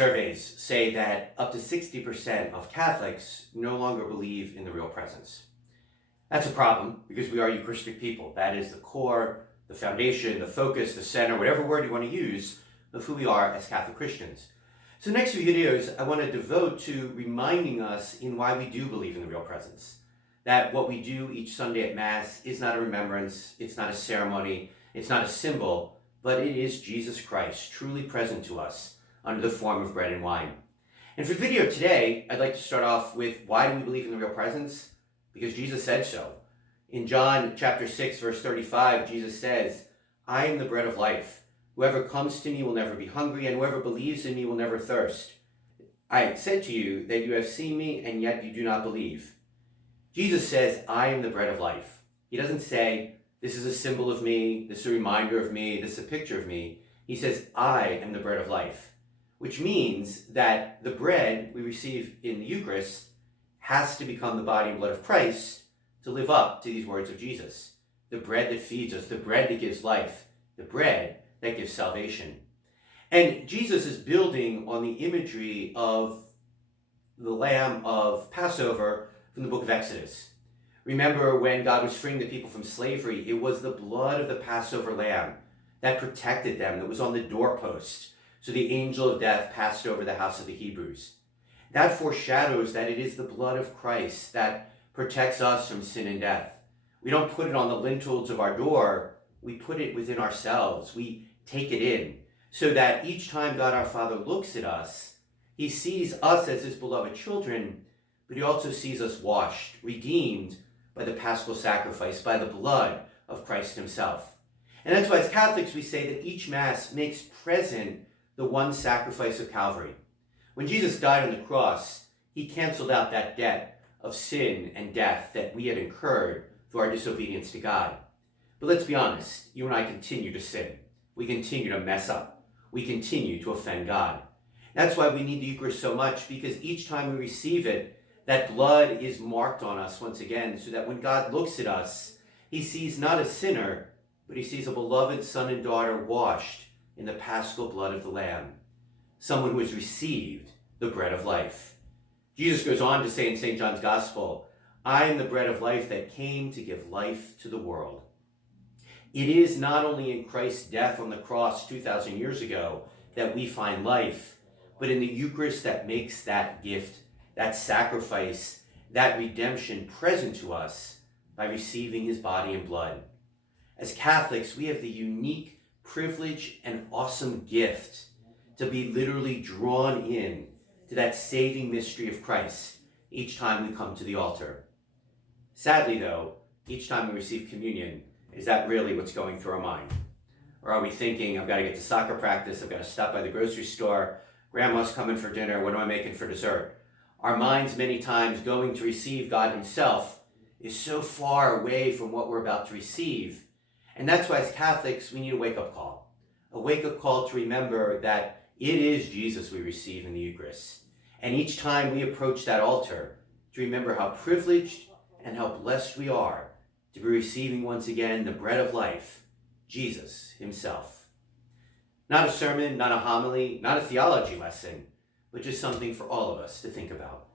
surveys say that up to 60% of Catholics no longer believe in the real presence. That's a problem because we are Eucharistic people. That is the core, the foundation, the focus, the center, whatever word you want to use of who we are as Catholic Christians. So the next few videos I want to devote to reminding us in why we do believe in the real presence. That what we do each Sunday at Mass is not a remembrance, it's not a ceremony, it's not a symbol, but it is Jesus Christ truly present to us under the form of bread and wine. And for the video today, I'd like to start off with why do we believe in the real presence? Because Jesus said so. In John chapter 6, verse 35, Jesus says, "I am the bread of life. Whoever comes to me will never be hungry, and whoever believes in me will never thirst. I said to you that you have seen me, and yet you do not believe." Jesus says, "I am the bread of life." He doesn't say, this is a symbol of me, this is a reminder of me, this is a picture of me. He says, "I am the bread of life," which means that the bread we receive in the Eucharist has to become the body and blood of Christ to live up to these words of Jesus. The bread that feeds us, the bread that gives life, the bread that gives salvation. And Jesus is building on the imagery of the Lamb of Passover from the book of Exodus. Remember when God was freeing the people from slavery, it was the blood of the Passover lamb that protected them, that was on the doorpost. So the angel of death passed over the house of the Hebrews. That foreshadows that it is the blood of Christ that protects us from sin and death. We don't put it on the lintels of our door, we put it within ourselves. We take it in so that each time God our Father looks at us, he sees us as his beloved children, but he also sees us washed, redeemed by the paschal sacrifice, by the blood of Christ himself. And that's why as Catholics we say that each Mass makes present the one sacrifice of Calvary. When Jesus died on the cross, he canceled out that debt of sin and death that we had incurred through our disobedience to God. But let's be honest, you and I continue to sin. We continue to mess up. We continue to offend God. That's why we need the Eucharist so much, because each time we receive it, that blood is marked on us once again, so that when God looks at us, he sees not a sinner, but he sees a beloved son and daughter washed in the paschal blood of the Lamb, someone who has received the bread of life. Jesus goes on to say in St. John's Gospel, "I am the bread of life that came to give life to the world." It is not only in Christ's death on the cross 2,000 years ago that we find life, but in the Eucharist that makes that gift, that sacrifice, that redemption present to us by receiving his body and blood. As Catholics, we have the unique privilege and awesome gift to be literally drawn in to that saving mystery of Christ each time we come to the altar. Sadly, though, each time we receive communion, is that really what's going through our mind? Or are we thinking, I've got to get to soccer practice, I've got to stop by the grocery store, grandma's coming for dinner, what am I making for dessert? Our minds many times going to receive God himself is so far away from what we're about to receive. And that's why as Catholics, we need a wake-up call. A wake-up call to remember that it is Jesus we receive in the Eucharist. And each time we approach that altar, to remember how privileged and how blessed we are to be receiving once again the bread of life, Jesus himself. Not a sermon, not a homily, not a theology lesson, but just something for all of us to think about.